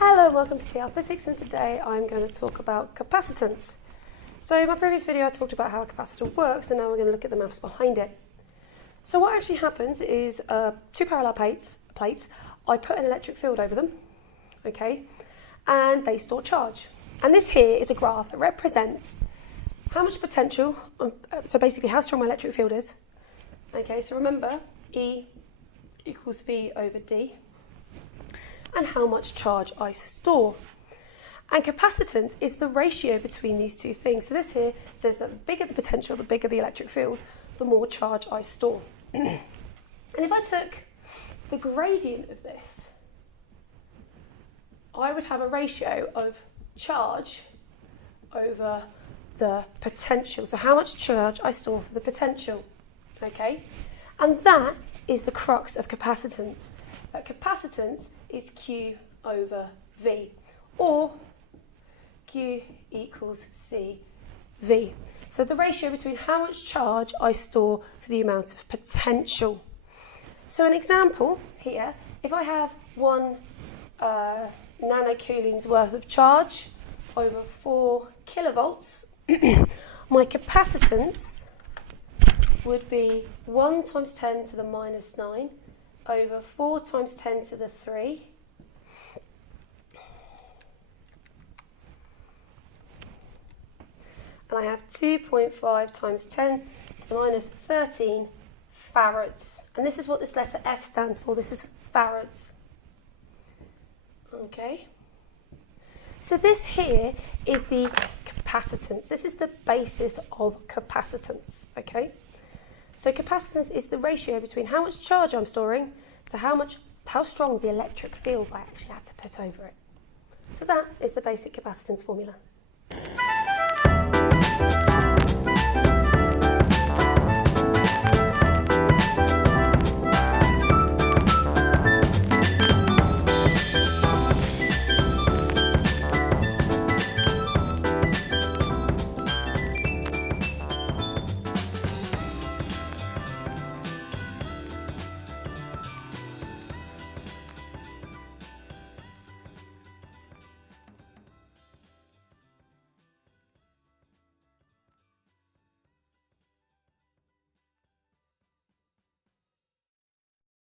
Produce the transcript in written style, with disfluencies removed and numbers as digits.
Hello, welcome to TL Physics, and today I'm going to talk about capacitance. So in my previous video I talked about how a capacitor works, and now we're going to look at the maths behind it. So what actually happens is two parallel plates, I put an electric field over them, okay, and they store charge. And this here is a graph that represents how much potential, so basically how strong my electric field is. Okay, so remember, E equals V over D, and how much charge I store. And capacitance is the ratio between these two things. So this here says that the bigger the potential, the bigger the electric field, the more charge I store. And if I took the gradient of this, I would have a ratio of charge over the potential. So how much charge I store for the potential, okay? And that is the crux of capacitance. That capacitance is Q over V, or Q equals CV. So the ratio between how much charge I store for the amount of potential. So an example here, if I have 1 nanocoulombs worth of charge over 4 kilovolts, my capacitance would be 1 times 10 to the minus 9 over 4 times 10 to the 3 and I have 2.5 times 10 to the minus 13 farads. And this is what this letter F stands for. This is farads. Okay. So this here is the capacitance. This is the basis of capacitance. Okay. So capacitance is the ratio between how much charge I'm storing to how strong the electric field I actually had to put over it. So that is the basic capacitance formula.